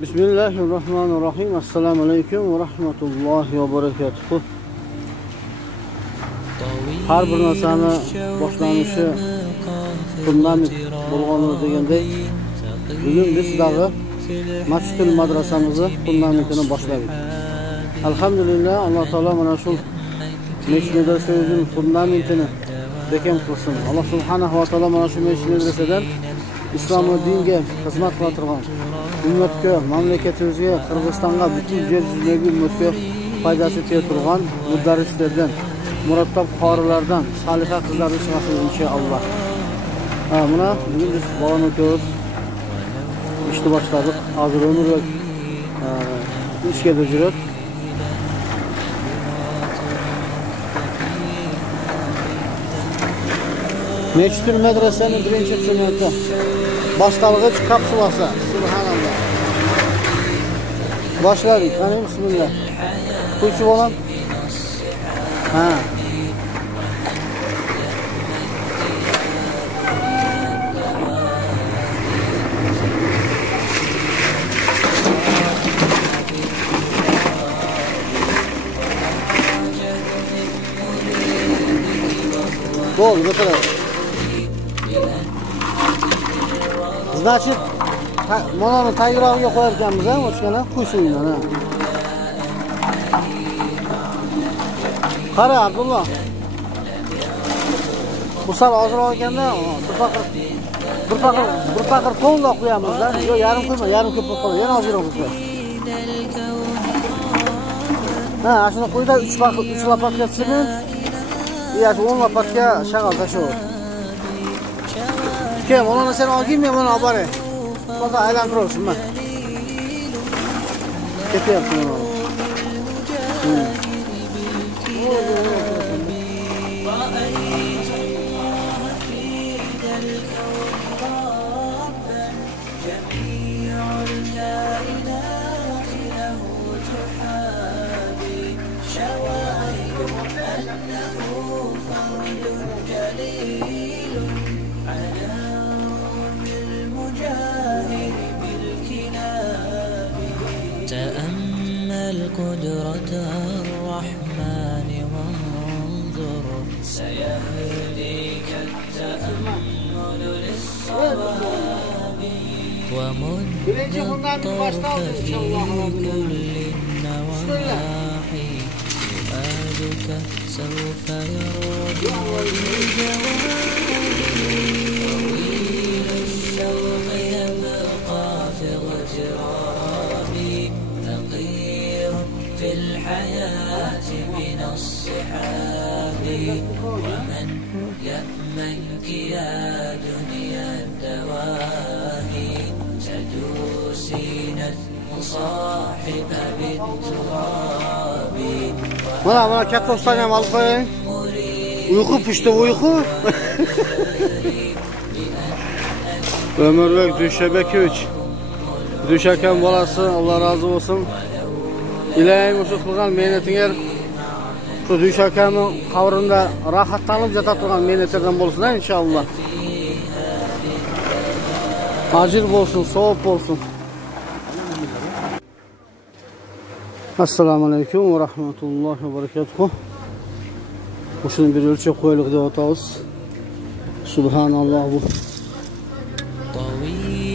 Bismillahirrahmanirrahim. Assalomu alaykum va rahmatullohi va barakatuh. Har bir narsani boshlanishi fundament bo'lgani degandek, bugun biz dağı Masjidul madrasamizni fundamentini boshladik. Alhamdulillah, Alloh taolo mana shu Masjid madrasamizning fundamentini bekam qilsin. Alloh subhanahu va taolo mana shu Masjid madrasadan islom dinga xizmat qila turgan ummatga, mamlakatimizga, Qirg'izistonga, butun yer yuzidagi ummatga foydasi tegib turgan mudarrislardan, murattab qorilardan, salihah qizlarni chiqarsin inshaalloh. Buna bugun biz bog'on o'tamiz. İşte başladık. Hazır ömür ve işe döcürük. Meçhul medresenin birinci sınıfı. Başlangıç kapsulası. Subhanallah. Başladık. Hani bismillah. Kuşu olan. Doğru, götürelim. Значит, bunu tayrağıya koyarken bize, o'shani qo'ysinlar. Qara Abdullah. Bu sal ozroq ekanda, bir paqir to'g'riq qo'yamizlar. Yo'q, yarim qo'yma, yarim ko'p bo'lib qoladi. Yana ozroq qo'y. Shuni qo'yda 3 lapatka sement. Ya 10 lapatga shag'al tashlab. Kim, onu sen olgin, men buni olib boray. To'g'ri aylantirib man. Ketyapti mana. تأمل قدرة الرحمن وانظر سيهديك التأمل للصواب ومد الطرف في كل النواحي فؤادك سوف يرجع بالجواب طويل الشوق يبقى في اغترابي فقير في الحياة من الصحاب ومن يأمنك يا دنيا الدواهي تدوسين المصاحب بالتراب Mana katta ustani ham olib qo'ying. Uyqu pishdi, uyqu. Ömürbek Dushabekevich. Dushakam bolasi, Alloh rozi bo'lsin. Ilohim o'sha qilgan mehnatingga shu Dushakamning qabrinda rohatlanib yota turgan mehnatlardan bo'lsin inshaalloh. Ajr bo'lsin, savob bo'lsin. Assalomu alaykum va rahmatullohi va barakatuh. O'shani bir o'lchab qo'ylik deb o'tamiz. Subhanalloh bu.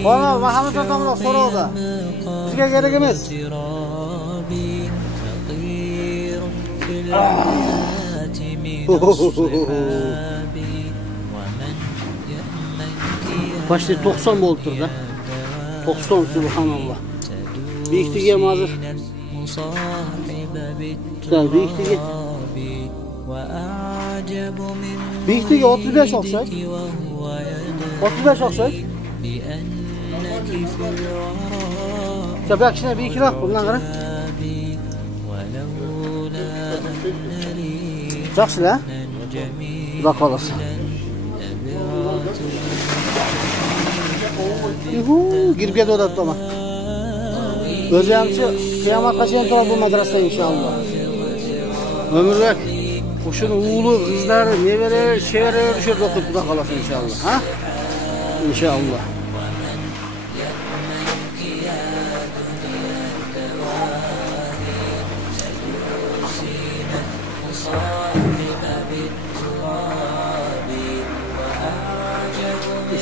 Mana Muhammad otamlar so'rovda. Sizga kerak emas. Başta 90 bo'lib turdi. 90 subhanalloh. Buyukligiga hozir Buyukligi 35 o'xshaydi. 35 o'xshaydi. Tabiat kishini buyukroq bundan qara. Yaxshi-la? Xudo xolasa. Girib ketadi toma. O'zi hamchi qiyomatgacha turadi bu madrasada inshaalloh. Ömürbek o'shani o'g'li, qizlari, nevaralari, chevaralari shu yerda o'qib Xudo xolasa inshaalloh, ha? İnşallah.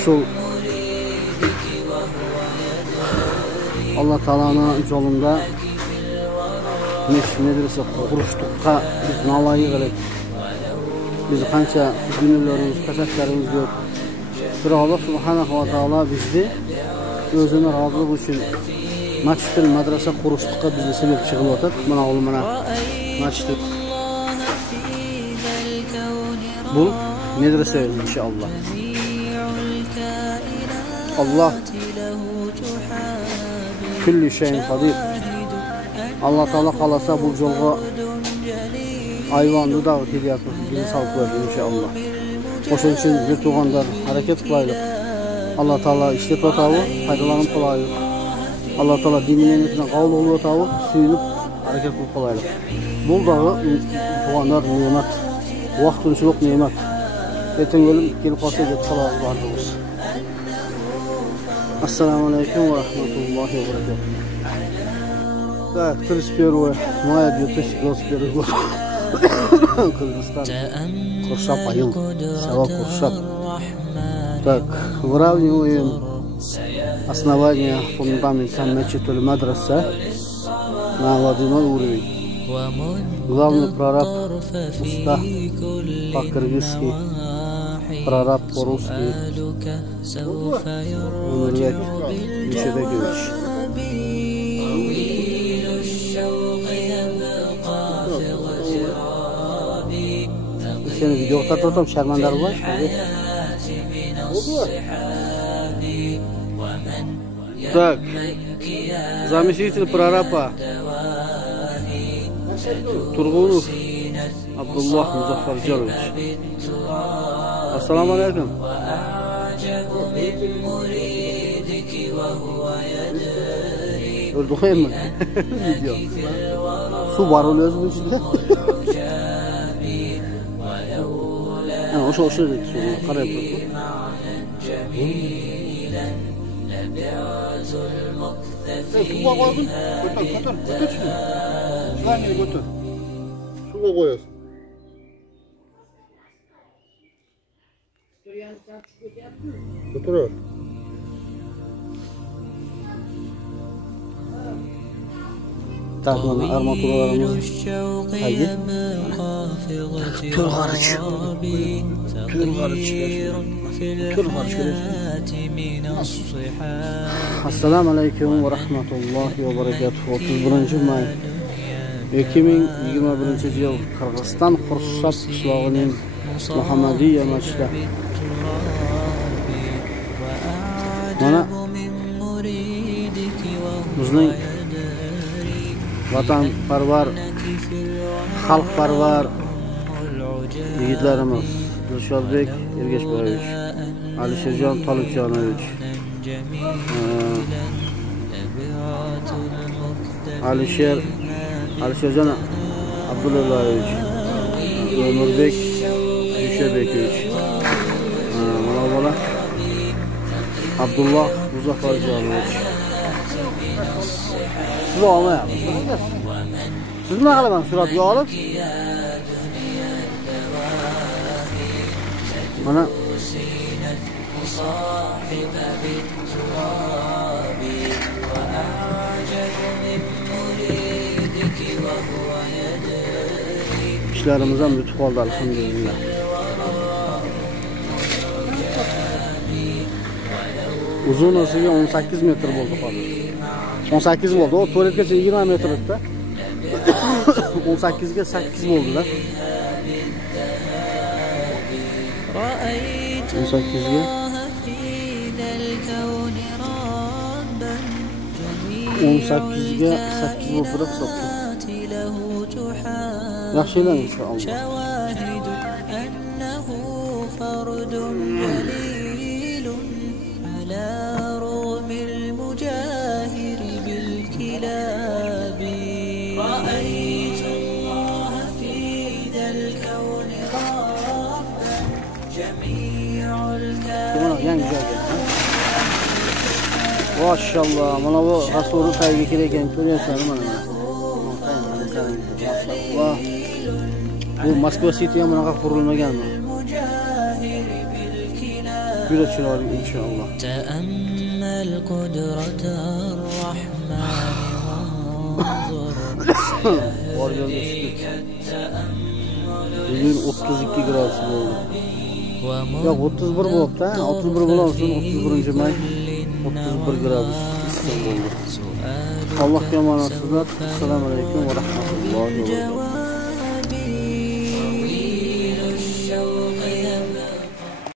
shu Allah Taola'nın yolunda medresa qurishlikqa biz navoiy qilib biz qancha günlerimiz, kasaklarımız yok. Bir Allah Subhanahu wa Taala bizni özüne razılık için Masjidil madrasa qurishlikqa bizni sebep chiqib o'tadi. Mana u mana masjid. Bu medresa inşallah. Allah kulli şeyin qadir. Allah Taala qalasa bu yo'lga ayvanlı davet ediyatımız bizi salып qo'yadi inşallah. O'shaning uchun bir tuğanlar hareket qilaylik. Allah Taala işlet o'tavi, faydalanib qolaylik. Allah Taala dini ne'matini qabul qilib o'tavi, suyunib hareket qilib qolaylik. Bu dağı tuğanlar ne'mat, vaqtinchalik ne'mat. Ertaga o'lim kelib qolsa deb xalos bordimiz. Assalomu alaykum va rahmatullohi va barakatuh. Так, 31 мая 2021 год. Кыргызстан. Куршап айыл. Сава Куршап. Так, выравниваем основание фундамента Масjidil Madrasa на водяной уровень. Главный прораб уста по-кыргызски, прораб по-русски Умирбек Мишебекович. Seni video tartıyorum şarmanlar var. Так, заместитель прорапа Тургунов Абдуллах Музафарджанович. Ассаламу алейкум. Öldüreyim mi? Video. Su var oluyor mu içinde? Oşa dedi su. Kara yapıyorsun. Suya koydun. Götür şunu. Şuraya götür. Suya koyuyorsun. Götürüyor. Tahmin armaturalarımız haydi. Tür hariç. Assalamu alaykum ve rahmatullahi ve barakatuh. 31 may 2021 yıl Kırgızistan Kуршап qishlog'ining Muhammadiya masjidi. Mana bizning vatanparvar, xalqparvar yigitlarimiz Dilshodbek Ergashboyevich, Alisherjon Tolibjonovich, Alisherjon Abdullayevich, Umarbek Mishebekevich, mana bola Abdullah Muzaffarjonovich. Siz olmayapsiz. Siz nima qilaman suratga olib? Mana işlerimiz ham yutib qoldi alhamdulillah. Uzunluğu 18 metre bo'ldi hozir. 18 bo'ldi. O tualetgacha 20 metr o'tdi. 18 ga 8 bo'ldilar. 18 ga 18 ga 8 bo'lib hisobda. Yaxshilar inshaalloh. رأيت الله في ذا الكون ربا جميع الكائنات Maşallah, mana bu Rasulullah tayyib ekan, ko'ryapsizlar mana. Maşallah. Bu Moskva City ham bunaqa qurilmaganmi? juda chiroyli inshaalloh. تأمل قدرة الرحمن وانظر Bugün 32 gradus bo'ldi. Yo'q, 31 bo'libdi. 31 bo'lsin, 31-may 31 gradus issiq bo'ldi. Allohga emanet olinglar. Assalomu alaykum va rahmatullohi va barakatuh.